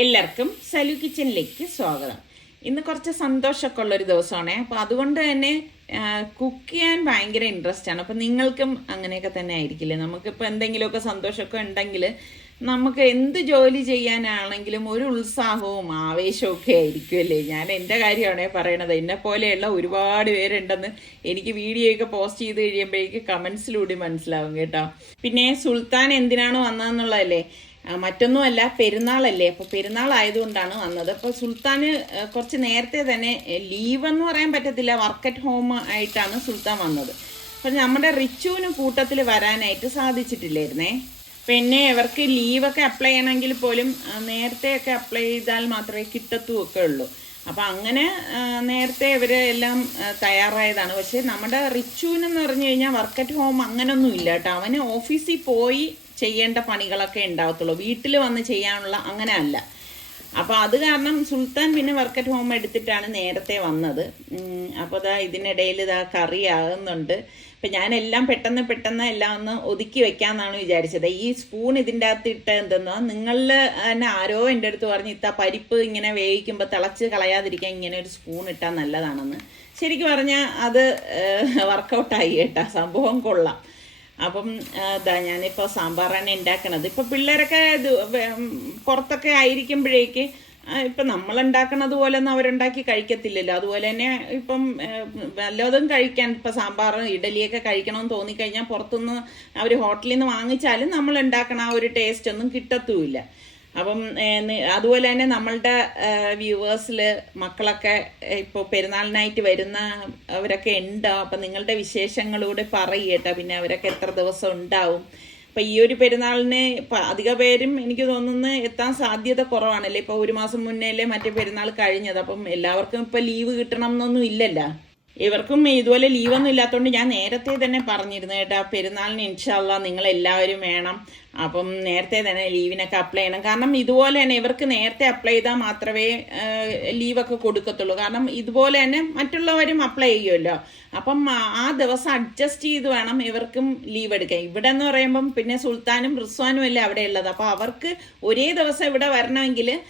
എല്ലാവർക്കും സലു കിച്ചണിലേക്ക് സ്വാഗതം. ഇന്ന് കുറച്ച് സന്തോഷമൊക്കെ ഉള്ളൊരു ദിവസമാണ്. അപ്പോൾ അതുകൊണ്ട് തന്നെ കുക്ക് ചെയ്യാൻ ഭയങ്കര ഇൻട്രസ്റ്റ് ആണ്. അപ്പം നിങ്ങൾക്കും അങ്ങനെയൊക്കെ തന്നെ ആയിരിക്കില്ലേ? നമുക്കിപ്പോൾ എന്തെങ്കിലുമൊക്കെ സന്തോഷമൊക്കെ ഉണ്ടെങ്കിൽ നമുക്ക് എന്ത് ജോലി ചെയ്യാനാണെങ്കിലും ഒരു ഉത്സാഹവും ആവേശവും ഒക്കെ ആയിരിക്കുമല്ലേ ഞാൻ എന്റെ കാര്യമാണേ പറയണത്. എന്നെ പോലെയുള്ള ഒരുപാട് പേരുണ്ടെന്ന് എനിക്ക് വീഡിയോ ഒക്കെ പോസ്റ്റ് ചെയ്ത് കഴിയുമ്പോഴേക്ക് കമൻസിലൂടെ മനസ്സിലാവും കേട്ടോ. പിന്നെ സുൽത്താൻ എന്തിനാണ് വന്നതെന്നുള്ളതല്ലേ? മറ്റൊന്നുമല്ല പെരുന്നാളല്ലേ? അപ്പോൾ പെരുന്നാൾ ആയതുകൊണ്ടാണ് വന്നത്. അപ്പോൾ സുൽത്താന് കുറച്ച് നേരത്തെ തന്നെ ലീവ് എന്ന് പറയാൻ പറ്റത്തില്ല. വർക്ക് അറ്റ് ഹോം ആയിട്ടാണ് സുൽത്താൻ വന്നത്. അപ്പം നമ്മുടെ റിച്ചുവിന് കൂട്ടത്തിൽ വരാനായിട്ട് സാധിച്ചിട്ടില്ലായിരുന്നേ? പിന്നെ ഇവർക്ക് ലീവൊക്കെ അപ്ലൈ ചെയ്യണമെങ്കിൽ പോലും നേരത്തെ നേരത്തെയൊക്കെ അപ്ലൈ ചെയ്താൽ മാത്രമേ കിട്ടത്തും ഒക്കെ ഉള്ളൂ. അപ്പം അങ്ങനെ നേരത്തെ ഇവർ എല്ലാം തയ്യാറായതാണ്. പക്ഷേ നമ്മുടെ റിച്ചുവിനെന്ന് പറഞ്ഞു കഴിഞ്ഞാൽ വർക്ക് അറ്റ് ഹോം അങ്ങനൊന്നും ഇല്ല കേട്ടോ. അവന് ഓഫീസിൽ പോയി ചെയ്യേണ്ട പണികളൊക്കെ ഉണ്ടാവത്തുള്ളൂ. വീട്ടിൽ വന്ന് ചെയ്യാനുള്ള അങ്ങനെ അല്ല അപ്പോൾ അത് കാരണം സുൽത്താൻ പിന്നെ വർക്ക് അറ്റ് ഹോം എടുത്തിട്ടാണ് നേരത്തെ വന്നത്. അപ്പോൾ ഇതാ ഇതിനിടയിൽ ഇതാ കറി ആകുന്നുണ്ട്. അപ്പം ഞാനെല്ലാം പെട്ടെന്ന് പെട്ടെന്ന് എല്ലാം ഒന്ന് ഒതുക്കി വെക്കാമെന്നാണ് വിചാരിച്ചത്. ഈ സ്പൂൺ ഇതിന്റെ അകത്ത് ഇട്ട് എന്തെന്നോ നിങ്ങളിൽ തന്നെ ആരോ എന്റെ അടുത്ത് പറഞ്ഞ് ഇത്ത പരിപ്പ് ഇങ്ങനെ വേവിക്കുമ്പോൾ തിളച്ച് കളയാതിരിക്കാൻ ഇങ്ങനെ ഒരു സ്പൂൺ ഇട്ടാൽ നല്ലതാണെന്ന്. ശരിക്കും പറഞ്ഞാൽ അത് വർക്കൗട്ടായി കേട്ടാ. സംഭവം കൊള്ളാം. അപ്പം ഇതാ ഞാനിപ്പോൾ സാമ്പാറാണ് ഉണ്ടാക്കണത് ഇപ്പം പിള്ളേരൊക്കെ ഇത് പുറത്തൊക്കെ ആയിരിക്കുമ്പോഴേക്ക് ഇപ്പം നമ്മൾ ഉണ്ടാക്കണത് പോലെ ഒന്നും അവരുണ്ടാക്കി കഴിക്കത്തില്ലല്ലോ. അതുപോലെ തന്നെ ഇപ്പം വല്ലതും കഴിക്കാൻ ഇപ്പം സാമ്പാർ ഇഡലിയൊക്കെ കഴിക്കണമെന്ന് തോന്നിക്കഴിഞ്ഞാൽ പുറത്തുനിന്ന് അവർ ഹോട്ടലിൽ നിന്ന് വാങ്ങിച്ചാലും നമ്മൾ ഉണ്ടാക്കണ ആ ഒരു ടേസ്റ്റ് ഒന്നും കിട്ടത്തുമില്ല. അപ്പം അതുപോലെ തന്നെ നമ്മളുടെ വ്യൂവേഴ്സിൽ മക്കളൊക്കെ ഇപ്പോൾ പെരുന്നാളിനായിട്ട് വരുന്ന അവരൊക്കെ ഉണ്ടാവും. അപ്പം നിങ്ങളുടെ വിശേഷങ്ങളൂടെ പറയട്ടോ പിന്നെ അവരൊക്കെ എത്ര ദിവസം ഉണ്ടാവും. അപ്പം ഈ ഒരു പെരുന്നാളിന് അധിക പേരും എനിക്ക് തോന്നുന്നു എത്താൻ സാധ്യത കുറവാണല്ലേ? ഇപ്പോൾ ഒരു മാസം മുന്നേ അല്ലേ മറ്റേ പെരുന്നാൾ കഴിഞ്ഞത്. അപ്പം എല്ലാവർക്കും ഇപ്പം ലീവ് കിട്ടണം എന്നൊന്നും ഇല്ലല്ലോ. ഇവർക്കും ഇതുപോലെ ലീവൊന്നും ഇല്ലാത്തതുകൊണ്ട് ഞാൻ നേരത്തെ തന്നെ പറഞ്ഞിരുന്നു കേട്ടോ. പെരുന്നാളിന് ഇൻഷാല്ല നിങ്ങൾ എല്ലാവരും വേണം. അപ്പം നേരത്തെ തന്നെ ലീവിനൊക്കെ അപ്ലൈ ചെയ്യണം. കാരണം ഇതുപോലെ തന്നെ ഇവർക്ക് നേരത്തെ അപ്ലൈ ചെയ്താൽ മാത്രമേ ലീവൊക്കെ കൊടുക്കത്തുള്ളൂ. കാരണം ഇതുപോലെ തന്നെ മറ്റുള്ളവരും അപ്ലൈ ചെയ്യുമല്ലോ. അപ്പം ആ- ദിവസം അഡ്ജസ്റ്റ് ചെയ്ത് വേണം ഇവർക്കും ലീവ് എടുക്കാൻ. ഇവിടെ എന്ന് പറയുമ്പം പിന്നെ സുൽത്താനും റിസ്വാനും അല്ലേ അവിടെ ഉള്ളത് അപ്പോൾ അവർക്ക് ഒരേ ദിവസം ഇവിടെ വരണമെങ്കിൽ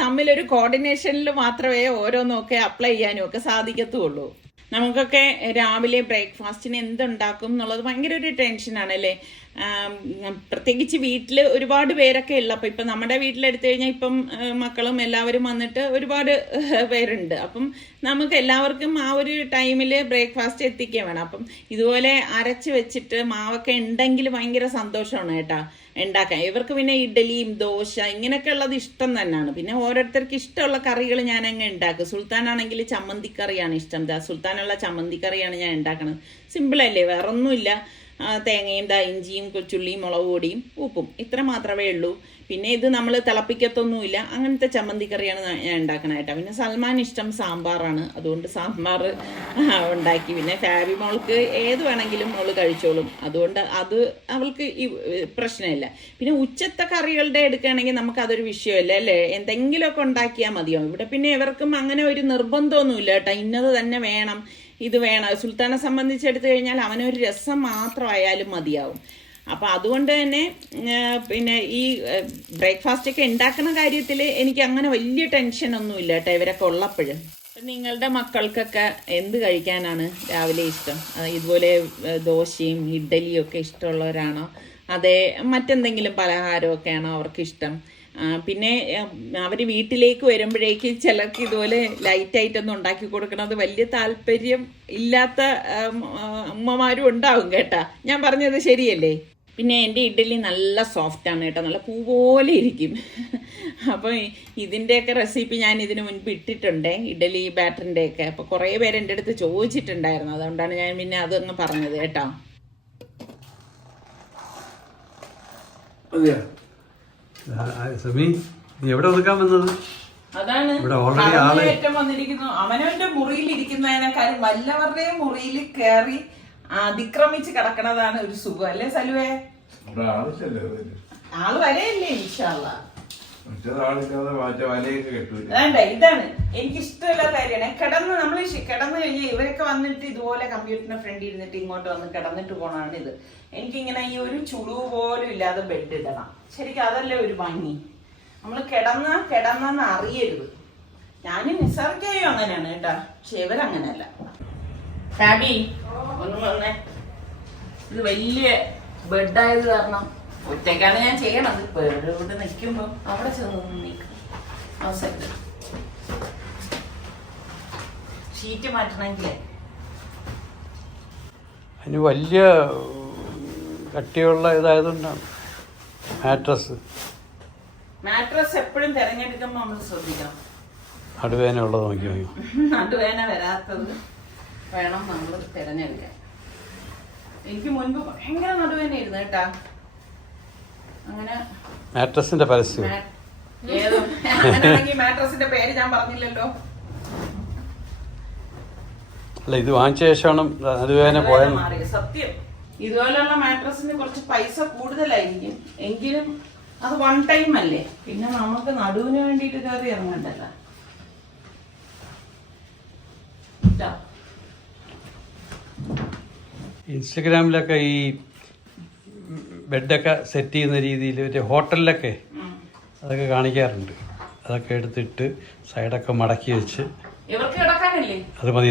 തമ്മിലൊരു കോർഡിനേഷനിൽ മാത്രമേ ഓരോന്നൊക്കെ അപ്ലൈ ചെയ്യാനും ഒക്കെ സാധിക്കത്തുള്ളൂ. നമുക്കൊക്കെ രാവിലെ ബ്രേക്ക്ഫാസ്റ്റിന് എന്തുണ്ടാക്കും എന്നുള്ളത് ഭയങ്കര ഒരു ടെൻഷനാണ് അല്ലേ? പ്രത്യേകിച്ച് വീട്ടിൽ ഒരുപാട് പേരൊക്കെ ഉള്ള. അപ്പം ഇപ്പം നമ്മുടെ വീട്ടിലെടുത്തു കഴിഞ്ഞാൽ ഇപ്പം മക്കളും എല്ലാവരും വന്നിട്ട് ഒരുപാട് പേരുണ്ട്. അപ്പം നമുക്ക് എല്ലാവർക്കും ആ ഒരു ടൈമിൽ ബ്രേക്ക്ഫാസ്റ്റ് എത്തിക്കുക വേണം. അപ്പം ഇതുപോലെ അരച്ച് വെച്ചിട്ട് മാവൊക്കെ ഉണ്ടെങ്കിൽ ഭയങ്കര സന്തോഷമാണ് കേട്ടാ ഉണ്ടാക്കാൻ. ഇവർക്ക് പിന്നെ ഇഡലിയും ദോശ ഇങ്ങനെയൊക്കെ ഉള്ളത് ഇഷ്ടം തന്നെയാണ്. പിന്നെ ഓരോരുത്തർക്ക് ഇഷ്ടമുള്ള കറികൾ ഞാൻ അങ്ങ് ഉണ്ടാക്കും. സുൽത്താനാണെങ്കിൽ ചമ്മന്തിക്കറിയാണ് ഇഷ്ടം. സുൽത്താനുള്ള ചമ്മന്തിക്കറിയാണ് ഞാൻ ഉണ്ടാക്കുന്നത് സിമ്പിളല്ലേ വേറെ ഒന്നുമില്ല ആ, തേങ്ങയും ദാ ഇഞ്ചിയും കൊച്ചുള്ളിയും മുളക് പൊടിയും ഉപ്പും. ഇത്ര മാത്രമേ ഉള്ളൂ. പിന്നെ ഇത് നമ്മൾ തിളപ്പിക്കത്തൊന്നുമില്ല. അങ്ങനത്തെ ചമ്മന്തി കറിയാണ് ഞാൻ ഉണ്ടാക്കണത് പിന്നെ സൽമാൻ ഇഷ്ടം സാമ്പാറാണ്. അതുകൊണ്ട് സാമ്പാർ ഉണ്ടാക്കി. പിന്നെ ഫാബി മോൾക്ക് ഏത് വേണമെങ്കിലും മോൾ കഴിച്ചോളും. അതുകൊണ്ട് അത് അവൾക്ക് പ്രശ്നമില്ല. പിന്നെ ഉച്ചത്തെ കറികളുടെ എടുക്കുകയാണെങ്കിൽ നമുക്ക് അതൊരു വിഷയമല്ല അല്ലേ? എന്തെങ്കിലുമൊക്കെ ഉണ്ടാക്കിയാൽ മതിയാവും ഇവിടെ പിന്നെ ഇവർക്കും അങ്ങനെ ഒരു നിർബന്ധമൊന്നുമില്ല കേട്ടോ. ഇന്നത് തന്നെ വേണം. ഇത് വേണം. സുൽത്താനെ സംബന്ധിച്ചെടുത്തു കഴിഞ്ഞാൽ അവനൊരു രസം മാത്രമായാലും മതിയാവും. അപ്പം അതുകൊണ്ട് തന്നെ പിന്നെ ഈ ബ്രേക്ക്ഫാസ്റ്റ് ഒക്കെ ഉണ്ടാക്കുന്ന കാര്യത്തിൽ എനിക്ക് അങ്ങനെ വലിയ ടെൻഷൻ ഒന്നും ഇല്ല കേട്ടോ ഇവരൊക്കെ ഉള്ളപ്പോഴും. നിങ്ങളുടെ മക്കൾക്കൊക്കെ എന്ത് കഴിക്കാനാണ് രാവിലെ ഇഷ്ടം? ഇതുപോലെ ദോശയും ഇഡ്ഡലിയും ഒക്കെ ഇഷ്ടമുള്ളവരാണോ? അതേ മറ്റെന്തെങ്കിലും പലഹാരമൊക്കെയാണോ അവർക്ക് ഇഷ്ടം പിന്നെ അവർ വീട്ടിലേക്ക് വരുമ്പോഴേക്ക് ചിലർക്ക് ഇതുപോലെ ലൈറ്റ് ആയിട്ടൊന്നും ഉണ്ടാക്കി കൊടുക്കണത് വലിയ താല്പര്യം ഇല്ലാത്ത അമ്മമാരും ഉണ്ടാവും കേട്ടാ. ഞാൻ പറഞ്ഞത് ശരിയല്ലേ? പിന്നെ എന്റെ ഇഡ്ഡലി നല്ല സോഫ്റ്റ് ആണ് കേട്ടോ. നല്ല പൂ പോലെ ഇരിക്കും. അപ്പോൾ ഇതിന്റെയൊക്കെ റെസിപ്പി ഞാൻ ഇതിനു മുൻപ് ഇട്ടിട്ടുണ്ട് ഇഡ്ഡലി ബാറ്ററിന്റെയൊക്കെ അപ്പോൾ കുറേ പേര് എന്റെ അടുത്ത് ചോദിച്ചിട്ടുണ്ടായിരുന്നു. അതുകൊണ്ടാണ് ഞാൻ പിന്നെ അതൊന്ന് പറഞ്ഞത് കേട്ടോ. സുമി നീ എവിടെ ഒതുക്കാൻ വന്നത്? അതാണ്. ഇവിടെ ഓൾറെഡി ആൾ. ഏറ്റവും വന്നിരിക്കുന്നു. അവനവന്റെ മുറിയിൽ ഇരിക്കുന്നതിനേക്കാളും വല്ലവരുടെയും മുറിയിൽ കയറി അതിക്രമിച്ച് കിടക്കണതാണ് ഒരു സുഖം. അല്ലേ സലുവേ? ആൾ വരെയല്ലേ ഇൻഷാല്ല വേണ്ട ഇതാണ്. എനിക്ക് ഇഷ്ടമില്ലാത്ത കാര്യമാണ്. കിടന്ന് നമ്മൾ കിടന്നു കഴിഞ്ഞാൽ ഇവരൊക്കെ വന്നിട്ട് ഇതുപോലെ കമ്പ്യൂട്ടറിന്റെ ഫ്രണ്ടിൽ ഇരുന്നിട്ട് ഇങ്ങോട്ട് വന്ന് കിടന്നിട്ട് പോണാണ് ഇത്. എനിക്കിങ്ങനെ ഈ ഒരു ചുളിവ് പോലും ഇല്ലാതെ ബെഡ് ഇടണം. ശരിക്കും അതല്ലേ ഒരു ഭംഗി. നമ്മൾ കിടന്ന കിടന്നെന്ന് അറിയരുത്. ഞാൻ നിസർഗയോ അങ്ങനെയാണ് കേട്ടാ. പക്ഷെ ഇവരങ്ങനെയല്ല. ടാബി ഒന്ന് വന്നേ. ഇത് വലിയ ബെഡായത് കാരണം ഒറ്റയ്ക്കാണ് ഞാൻ ചെയ്യണത്. ഇവിടെ നിൽക്കുമ്പോ അവിടെ ചെന്ന് നിൽക്കും അവസരം. ഷീറ്റ് മാറ്റണമെങ്കിൽ അതിന് വലിയ കട്ടിയുള്ള ഇതായതുകൊണ്ടാണ് മാട്രസ് മാട്രസ് എപ്പോഴും തിരഞ്ഞെടുക്കുമ്പോൾ നമ്മൾ ശ്രദ്ധിക്കണം. നടുവേന ഉള്ളത് നോക്കി നോക്കി. നടുവേന വരാത്തത് വേണം നമ്മൾ തിരഞ്ഞെടുക്കാൻ. എനിക്ക് മുൻപ് ഭയങ്കര നടുവേന ഇരുന്ന് കേട്ടാ. അങ്ങനെ മാട്രസിന്റെ പരസ്യം. മാട്രസിന്റെ പേര് ഞാൻ പറഞ്ഞില്ലല്ലോ. അല്ല ഇത് വാങ്ങിച്ച ശേഷമാണ് നടുവേദന പോയത് സത്യം. ഇതുപോലുള്ള മാട്രസിന് കുറച്ച് പൈസ കൂടുതലായിരിക്കും. എങ്കിലും അത് വൺ ടൈം അല്ലേ? പിന്നെ നമുക്ക് നടുവിന് വേണ്ടിട്ട് കയറി ഇറങ്ങണ്ടല്ലോ. ഇൻസ്റ്റഗ്രാമിലൊക്കെ ഈ ബെഡൊക്കെ സെറ്റ് ചെയ്യുന്ന രീതിയിൽ മറ്റേ ഹോട്ടലിലൊക്കെ അതൊക്കെ കാണിക്കാറുണ്ട്. അതൊക്കെ എടുത്തിട്ട് സൈഡൊക്കെ മടക്കി വെച്ച്. അത് മതി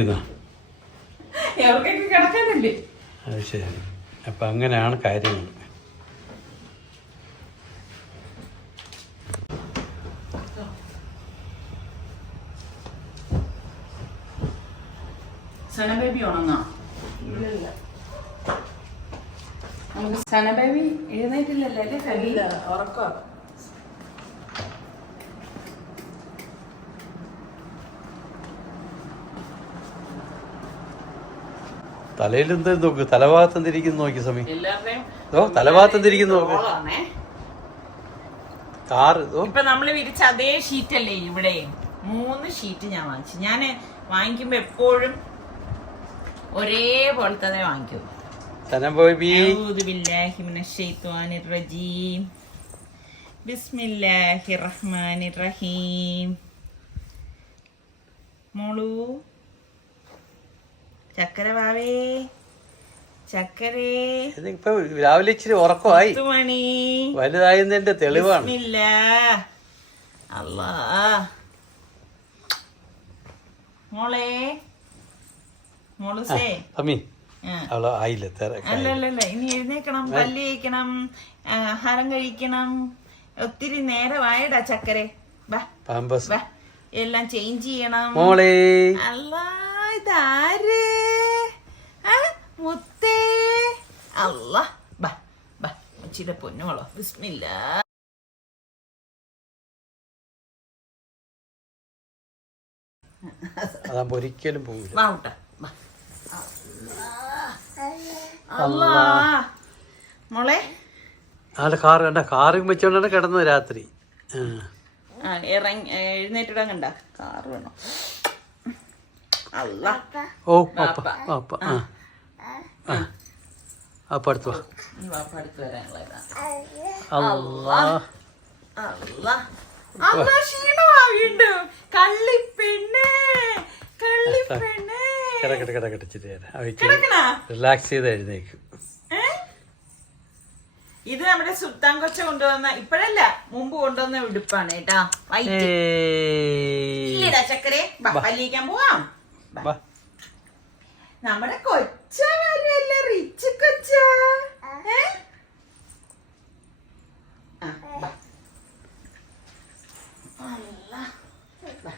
അത് ശരി. അപ്പം അങ്ങനെയാണ് കാര്യങ്ങൾ. സന ബേബി ഉണങ്ങാ നമുക്ക് സന ബേബി എഴുന്നേറ്റില്ലല്ലേ അല്ലേ ഉറക്കോ തലയിൽ എന്ത് നോക്ക്? തലഭാഗത്ത് എന്തിരിക്കുന്നു നോക്കി സമി ഓ തലഭാഗത്ത് എന്തിരിക്കുന്നു നോക്ക്. കാറ് ഇപ്പൊ നമ്മൾ വിരിച്ച അതേ ഷീറ്റ് അല്ലേ ഇവിടെ? മൂന്ന് ഷീറ്റ് ഞാൻ വാങ്ങിച്ചു. ഞാൻ വാങ്ങിക്കുമ്പോ എപ്പോഴും ഒരേ ഒരേപോലത്തെ വാങ്ങിക്കും. സനം ബോബി ബിസ്മില്ലാഹി റഹ്മാനി റഹീം മോളു. ചക്കര വാവേ. ചക്കരേ. ഇതിപ്പോ രാവിലെ ഇച്ചിരി ഉറക്കമായി. മണി. വലുതായതിന്റെ തെളിവാണ്. ഇല്ല അല്ലാ മോളെ. മോളുസേ. അമ്മി അവൾ ആയില്ല. അല്ലല്ലല്ല ഇനി എഴുന്നേക്കണം പല്ല് കഴിക്കണം ആഹാരം കഴിക്കണം. ഒത്തിരി നേരമായടാ ചക്കരെ. പാമ്പസ്. എല്ലാം ചേഞ്ച് ചെയ്യണം. മോളെ. അല്ല ഇതാര്? മുത്തേ. അല്ല ബാ പൊന്നുമോളോ. വിസ്മില്ല അതാകുമ്പോ ഒരിക്കലും പോകില്ല മോളെ? ആൾ കാറ് കണ്ട കാറും വെച്ചോണ്ടാണ് കിടന്നത് രാത്രി. ഇറങ്ങി എഴുന്നേറ്റിടാൻ കണ്ട. കാറ് വേണം. അല്ല ഓ പാപ്പ പാപ്പ. ആ. അപ്പ അടുത്ത് വാ. അടുത്ത് വരാനുള്ളതാ. അല്ലാ അല്ല അല്ല ക്ഷീണമാവിണ്ട് കള്ളിപ്പെണ്ണേ. കള്ളിപ്പെണ്ണേ. കിടക്കട്ടെ കിടക്കട്ടെ ഇച്ചിരി നേരം അവയ്ക്ക് റിലാക്സ് ചെയ്ത് എഴുന്നേക്കും ഇത് നമ്മുടെ സുൽത്താൻ കൊച്ച കൊണ്ടുവന്ന ഇപ്പഴല്ല മുമ്പ് കൊണ്ടുവന്ന ഉടുപ്പാണ് കേട്ടാ. വൈറ്റ്. ചക്കരെ പല്ലിക്കാൻ പോവാം. നമ്മുടെ കൊച്ച റിച്ച് കൊച്ച? ആ, ബാ. അല്ലാ. ബാ.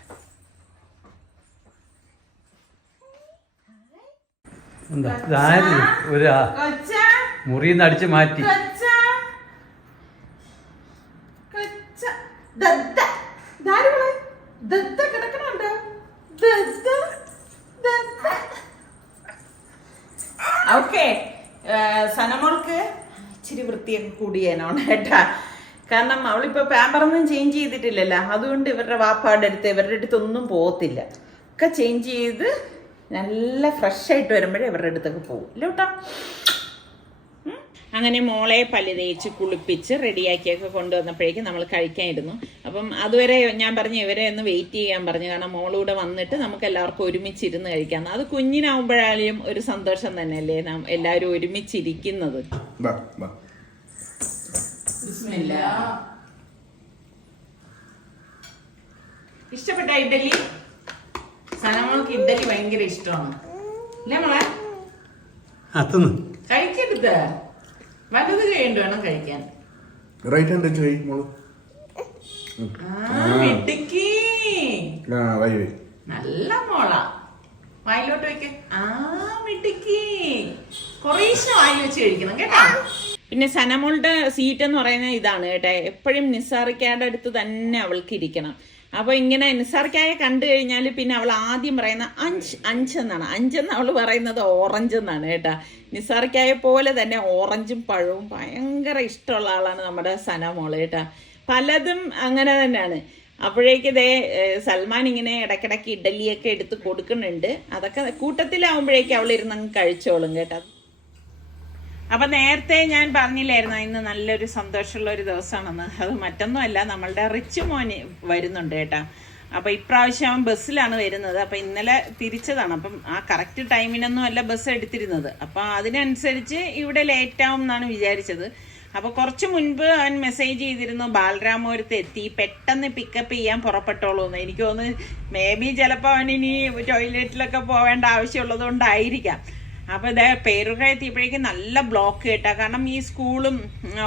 എന്താ? ഒരു. കൊച്ച. മുറിയിൽ നിന്ന് അടിച്ച് മാറ്റി. ഓക്കെ. സനമോൾക്ക് ഇച്ചിരി വൃത്തിയൊക്കെ കൂടിയേനോണ് കേട്ടാ കാരണം അവളിപ്പോ പാമ്പറൊന്നും ചേഞ്ച് ചെയ്തിട്ടില്ലല്ലോ. അതുകൊണ്ട് ഇവരുടെ വാപ്പാടെ അടുത്ത് ഇവരുടെ അടുത്തൊന്നും പോകത്തില്ല. ഒക്കെ ചേഞ്ച് ചെയ്ത് നല്ല ഫ്രഷ് ആയിട്ട് വരുമ്പോഴേ ഇവരുടെ അടുത്തൊക്കെ പോകും ഇല്ല കേട്ടോ. അങ്ങനെ മോളെ പല്ല് തേച്ച് കുളിപ്പിച്ച് റെഡിയാക്കിയൊക്കെ കൊണ്ടുവന്നപ്പോഴേക്കും നമ്മൾ കഴിക്കാനിരുന്നു. അപ്പം അതുവരെ ഞാൻ പറഞ്ഞു ഇവരെ ഒന്ന് വെയിറ്റ് ചെയ്യാൻ പറഞ്ഞു. കാരണം മോളൂടെ വന്നിട്ട് നമുക്ക് എല്ലാവർക്കും ഒരുമിച്ചിരുന്ന് കഴിക്കാം. അത് കുഞ്ഞിനാവുമ്പോഴാലും ഒരു സന്തോഷം തന്നെയല്ലേ നാം എല്ലാവരും ഒരുമിച്ചിരിക്കുന്നത്. ബാ ബാ ഇഷ്ടപ്പെട്ട ഇഡലി സനമോൾക്ക് ഇഡ്ഡലി ഭയങ്കര ഇഷ്ടമാണ്. അല്ലേ മോളെ? അത്തുന്നു കഴിക്കരുത്. വലത് കഴിയേണ്ടി വേണം കഴിക്കാൻ. റൈറ്റ് ഹാൻഡ് വെച്ച് കൈ മോൾ. ആ മിടുക്കി ആ വൈ വൈ നല്ല മോള. വായിലോട്ട് വെക്ക. ആ മിടുക്കി കുറേശ്ശെ വായിൽ വെച്ച് കഴിക്കണം കേട്ടോ. പിന്നെ സനമോളുടെ സീറ്റ് എന്ന് പറയുന്നത് ഇതാണ് കേട്ടോ. എപ്പോഴും നിസാറിക്കയുടെ അടുത്ത് തന്നെ അവൾക്ക് ഇരിക്കണം. അപ്പൊ ഇങ്ങനെ നിസാർക്കായ കണ്ടു കഴിഞ്ഞാൽ പിന്നെ അവൾ ആദ്യം പറയുന്ന അഞ്ച് അഞ്ചെന്നാണ്. അഞ്ചെന്ന് അവൾ പറയുന്നത് ഓറഞ്ച് എന്നാണ് കേട്ടാ. നിസാർക്കായ പോലെ തന്നെ ഓറഞ്ചും പഴവും ഭയങ്കര ഇഷ്ടമുള്ള ആളാണ് നമ്മുടെ സന സനമോൾ കേട്ടാ. പലതും അങ്ങനെ തന്നെയാണ്. അപ്പോഴേക്ക് ഇതേ സൽമാൻ ഇങ്ങനെ ഇടയ്ക്കിടയ്ക്ക് ഇഡലിയൊക്കെ എടുത്ത് കൊടുക്കുന്നുണ്ട്. അതൊക്കെ കൂട്ടത്തിലാവുമ്പോഴേക്ക് അവൾ ഇരുന്നങ്ങ് കഴിച്ചോളും കേട്ടോ. അപ്പൊ നേരത്തെ ഞാൻ പറഞ്ഞില്ലായിരുന്നു ഇന്ന് നല്ലൊരു സന്തോഷമുള്ള ഒരു ദിവസമാണെന്ന്. അത് മറ്റൊന്നുമല്ല നമ്മളുടെ റിച്ച് മോന് വരുന്നുണ്ട് കേട്ടോ. അപ്പൊ ഇപ്രാവശ്യം അവൻ ബസ്സിലാണ് വരുന്നത്. അപ്പൊ ഇന്നലെ തിരിച്ചതാണ്. അപ്പം ആ കറക്റ്റ് ടൈമിനൊന്നും അല്ല ബസ് എടുത്തിരുന്നത്. അപ്പൊ അതിനനുസരിച്ച് ഇവിടെ ലേറ്റ് ആവും എന്നാണ് വിചാരിച്ചത്. അപ്പൊ കുറച്ച് മുൻപ് അവൻ മെസ്സേജ് ചെയ്തിരുന്നു ബാലരാമപുരത്ത് എത്തി പെട്ടെന്ന് പിക്കപ്പ് ചെയ്യാൻ പുറപ്പെട്ടോളൂ എന്ന്. എനിക്ക് തോന്നുന്നു മേ ബി ചിലപ്പോൾ അവൻ ഇനി ടോയ്ലറ്റിലൊക്കെ പോവേണ്ട ആവശ്യമുള്ളത് കൊണ്ടായിരിക്കാം അപ്പൊ ഇതേ പേരൂർ എത്തിയപ്പോഴേക്കും നല്ല ബ്ലോക്ക് കേട്ടാ. കാരണം ഈ സ്കൂളും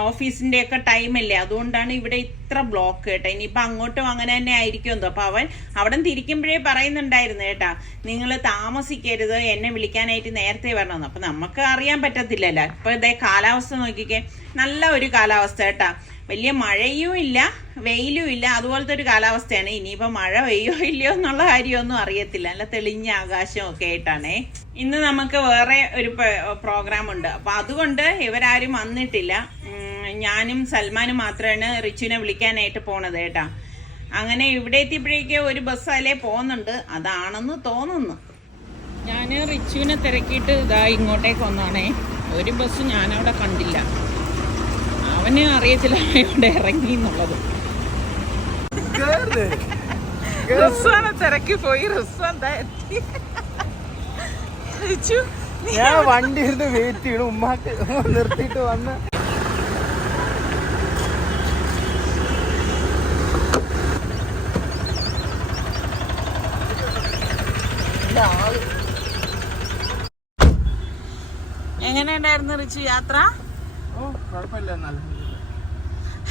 ഓഫീസിന്റെ ഒക്കെ ടൈമല്ലേ അതുകൊണ്ടാണ് ഇവിടെ ഇത്ര ബ്ലോക്ക് കേട്ടോ. ഇനിയിപ്പൊ അങ്ങോട്ടും അങ്ങനെ തന്നെ ആയിരിക്കും എന്തോ. അപ്പൊ അവൻ അവിടെ തിരിക്കുമ്പോഴേ പറയുന്നുണ്ടായിരുന്നു കേട്ടാ നിങ്ങൾ താമസിക്കരുത് എന്നെ വിളിക്കാനായിട്ട് നേരത്തെ വരണമെന്ന് അപ്പോൾ നമുക്ക് അറിയാൻ പറ്റത്തില്ലല്ലോ. ഇപ്പൊ ഇതേ കാലാവസ്ഥ നോക്കിക്കേ നല്ല ഒരു കാലാവസ്ഥ കേട്ടാ. വലിയ മഴയും ഇല്ല വെയിലും ഇല്ല. അതുപോലത്തെ ഒരു കാലാവസ്ഥയാണ്. ഇനിയിപ്പോൾ മഴ പെയ്യോ ഇല്ലയോ എന്നുള്ള കാര്യമൊന്നും അറിയത്തില്ല. നല്ല തെളിഞ്ഞ ആകാശം ഒക്കെ ആയിട്ടാണേ. ഇന്ന് നമുക്ക് വേറെ ഒരു പ്രോഗ്രാം ഉണ്ട്. അപ്പൊ അതുകൊണ്ട് ഇവരാരും വന്നിട്ടില്ല. ഞാനും സൽമാനും മാത്രമാണ് റിച്ചുവിനെ വിളിക്കാനായിട്ട് പോണത് കേട്ടാ. അങ്ങനെ ഇവിടെ എത്തിയപ്പോഴേക്ക് ഒരു ബസ് അല്ലേ പോകുന്നുണ്ട്. അതാണെന്ന് തോന്നുന്നു. ഞാൻ റിച്ചുവിനെ തിരക്കിയിട്ട് ഇതാ ഇങ്ങോട്ടേക്ക് വന്നാണേ ഒരു ബസ് ഞാനവിടെ കണ്ടില്ല. അവന് അറിയത്തില്ല ഇവിടെ ഇറങ്ങി എന്നുള്ളത്. റിസ്വാനെ തിരക്കി പോയി. റിസ്വാൻ ഞാൻ വണ്ടി ഇരുന്ന് വെയിറ്റ് ചെയ്യണം. ഉമ്മാക്ക് നിർത്തിയിട്ട് വന്ന്. എങ്ങനെയുണ്ടായിരുന്നു റിച്ചു യാത്ര? ഓ കുഴപ്പമില്ല എന്നാലും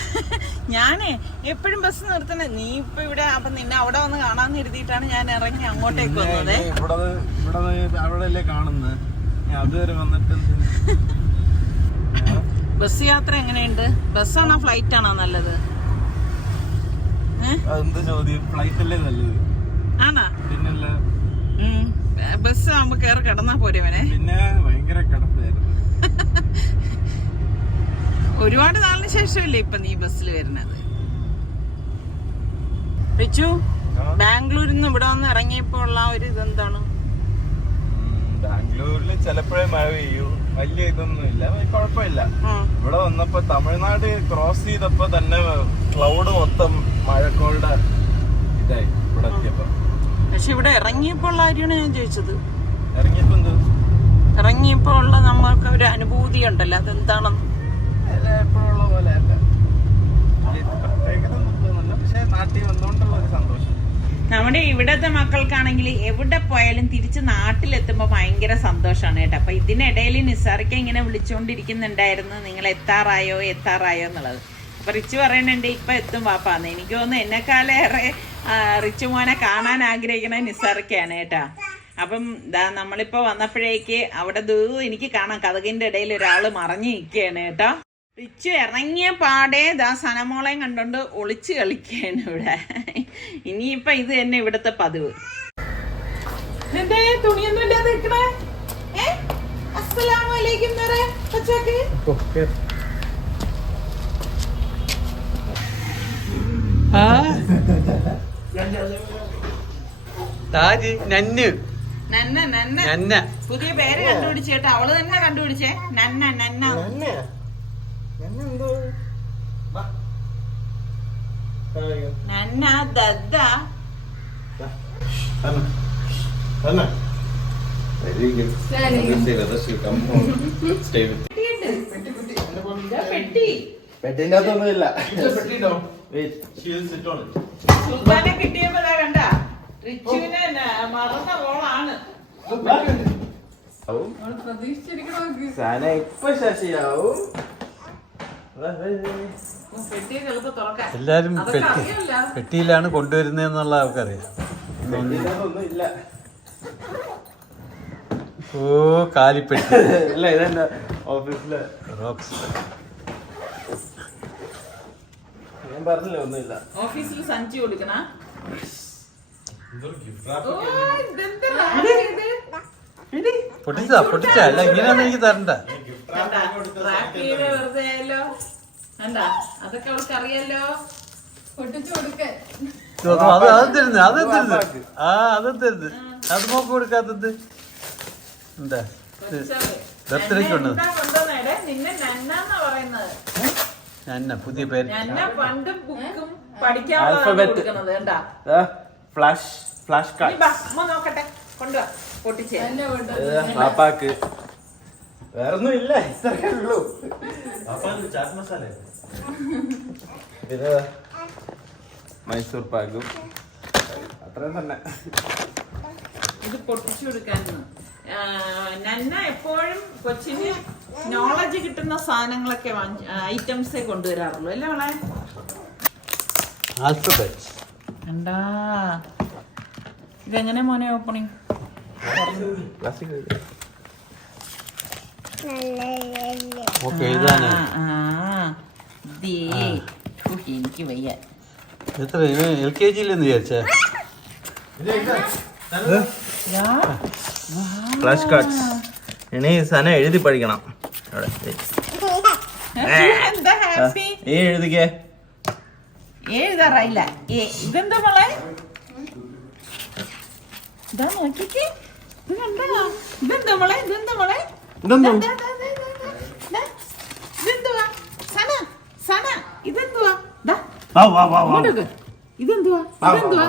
ഞാനേ എപ്പോഴും ബസ് നിർത്തണ നീ ഇപ്പൊ ഇവിടെ അപ്പൊ നിന്നെ അവിടെ വന്ന് കാണാന്ന് എഴുതിയിട്ടാണ് ഞാൻ ഇറങ്ങി അങ്ങോട്ടേക്ക് വന്നത്. അവിടെ കാണുന്നത് അതുവരെ വന്നിട്ട് ബസ് യാത്ര എങ്ങനെയുണ്ട്? ബസ്സാണോ ഫ്ലൈറ്റ് ആണോ നല്ലത്. ആണോ. ബസ് ആവുമ്പോ കയറി കിടന്നാ പോരെ പിന്നെ ഭയങ്കര കിടപ്പായിരുന്നു. ഒരുപാട് നാളിന് ശേഷമല്ലേ ഇപ്പൊ നീ ബസ്സിൽ വരുന്നത്? റിച്ചു ബാംഗ്ലൂരിൽ നിന്ന് ഇവിടെ വന്ന് ഇറങ്ങിയപ്പോ ഉള്ള ഒരു ഇതെന്താണ്? ബാംഗ്ലൂരിൽ ചിലപ്പോഴേ മഴ പെയ്യൂ. വലിയ ഇതൊന്നും ഇല്ല. കുഴപ്പമില്ല. ഇവിടെ വന്നപ്പോ തമിഴ്നാട് ക്രോസ് ചെയ്തപ്പോ തന്നെ ക്ലൗഡ് മൊത്തം മഴക്കോളുടെ ഇതായി ഇവിടെ എത്തിയപ്പോ. പക്ഷെ ഇവിടെ ഇറങ്ങിയപ്പോ ഉള്ള കാര്യമാണ് ഞാൻ ചോദിച്ചത്. ഇറങ്ങിയപ്പോ എന്ത്? ഇറങ്ങിയപ്പോ ഉള്ള നമ്മൾക്ക് ഒരു അനുഭൂതി ഉണ്ടല്ലോ. അതെന്താണെന്ന് എപ്പോഴുള്ള പോലെ അല്ല പ്രത്യേകത ഒന്നും തോന്നുന്നില്ല പക്ഷെ നാട്ടിൽ വന്നുകൊണ്ടുള്ള ഒരു സന്തോഷം നമ്മുടെ ഇവിടത്തെ മക്കൾക്കാണെങ്കിൽ എവിടെ പോയാലും തിരിച്ച് നാട്ടിലെത്തുമ്പോൾ ഭയങ്കര സന്തോഷമാണ് കേട്ടോ. അപ്പൊ ഇതിനിടയിൽ നിസാറിക്ക ഇങ്ങനെ വിളിച്ചുകൊണ്ടിരിക്കുന്നുണ്ടായിരുന്നു നിങ്ങൾ എത്താറായോ എത്താറായോ എന്നുള്ളത്. അപ്പൊ റിച്ചു പറയുന്നുണ്ട് ഇപ്പൊ എത്തും പാപ്പാന്ന് എനിക്ക് തോന്നുന്നു എന്നെക്കാളേറെ റിച്ച് റിച്ചു മോനെ കാണാൻ ആഗ്രഹിക്കുന്ന നിസാറിക്കയാണ് കേട്ടാ. അപ്പം ദാ നമ്മളിപ്പോ വന്നപ്പോഴേക്ക് അവിടെ ദൂ എനിക്ക് കാണാം. കഥകിന്റെ ഇടയിൽ ഒരാൾ മറഞ്ഞു നിൽക്കുകയാണ് കേട്ടോ. റിച്ചു ഇറങ്ങിയ പാടെ ദാ സനമോളെയും കണ്ടോണ്ട് ഒളിച്ച് കളിക്കുകയാണ് ഇവിടെ. ഇനിയിപ്പൊ ഇത് തന്നെ ഇവിടത്തെ പതിവ്. പുതിയ പേര് കണ്ടുപിടിച്ചേട്ടാ അവൾ തന്നെ കണ്ടുപിടിച്ചേ? നന്ന നന്ന. വെരി ഗുഡ് പെട്ടി പെട്ടിന്റെ അകത്തൊന്നുമില്ല. പെട്ടിട്ടോ സുൽത്താനെ കിട്ടിയപ്പോ ദാ കണ്ട. റിച്ചുവിനെ ന- മറന്ന റോളാണ്. സാന ഇപ്പൊ ശശിയാവും. എല്ലാരും പെട്ടി. പെട്ടിയിലാണ് കൊണ്ടുവരുന്നതെന്നുള്ള ആൾക്കറിയാം. ഓ കാലിപ്പെട്ടി. ഇല്ല ഇതെന്റെ ഓഫീസിലെ റോക്സ്. ഞാൻ പറഞ്ഞില്ല ഒന്നുമില്ല. ഓഫീസിൽ സഞ്ചി കൊടുക്കണ? പൊട്ടിച്ചതാ പൊട്ടിച്ച അല്ല ഇങ്ങനെയാണ് എനിക്ക് തരണ്ട. വെറുതെ കണ്ടാ? അതൊക്കെ അവൾക്ക് അറിയാലോ. പൊട്ടിച്ചു കൊടുക്കേ ഇതൊന്നും അത് അതും തരുന്നു അതും തരുന്നു ആ അതും തരുന്നു അത് നോക്കി കൊടുക്കാത്തത്. എന്താ? ബർത്ത്ഡേക്ക് നന്ന പുതിയ പേര്. നന്ന പണ്ട് ബുക്കും ഫ്ലാഷ് ഫ്ലാഷ് കാർഡ്. നോക്കട്ടെ. കൊണ്ടുവാ പൊട്ടിച്ചേ. പാപ്പാക്ക് വേറൊന്നും ഇല്ല ഇത്രയേ ഉള്ളൂ. ഇത് മൈസൂർ പാക്കും. അത്രയും തന്നെ. ഇത് പൊട്ടിച്ചു കൊടുക്കാൻ നന്ന എപ്പോഴും കൊച്ചിന് നോളജ് കിട്ടുന്ന സാധനങ്ങളൊക്കെ ഐറ്റംസേ കൊണ്ടുവരാറുള്ളൂ. അല്ലേ അവളെ എന്താ ഇതെങ്ങനെ മോനെ ഓപ്പണിങ് ഓക്കെ എഴുതാനാ? എനിക്ക് വയ്യ. എത്ര? എൽ കെ ജിയിലെന്ന് വിചാരിച്ചേ? ഫ്ലാഷ് കാർഡ്സ് ഇനി സന എഴുതി പഠിക്കണം. ഈ എഴുതിക്കേ. എഴുതാറായില്ല ഏ ഇതെന്താ മോളെ? ഇതാ നോക്കിക്കേ. ഇതെന്താ? ഇതെന്താ മോളെ? ഇതെന്താ മോളെ? ഇതെന്താ? ദാ, ദാ, ദാ, ദാ, ദാ. ദാ. ഇതെന്തുവാ സന സന ഇതെന്തുവാ ദാ, ഇങ്ങോട്ട് വെക്ക്. ഇതെന്തുവാ? ഇതെന്തുവാ?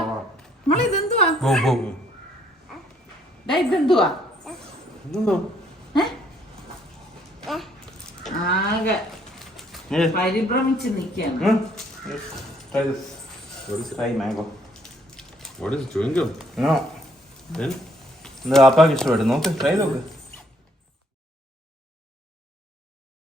മോളെ ഇതെന്തുവാ? ആകെ പരിഭ്രമിച്ച് നിൽക്കുകയാണ് Try this. What is try mango? What is chewing gum? No. ഇത് പാപ്പാക്ക് ഇഷ്ടപ്പെട്ടു. നോക്ക് ട്രൈ നോക്ക്.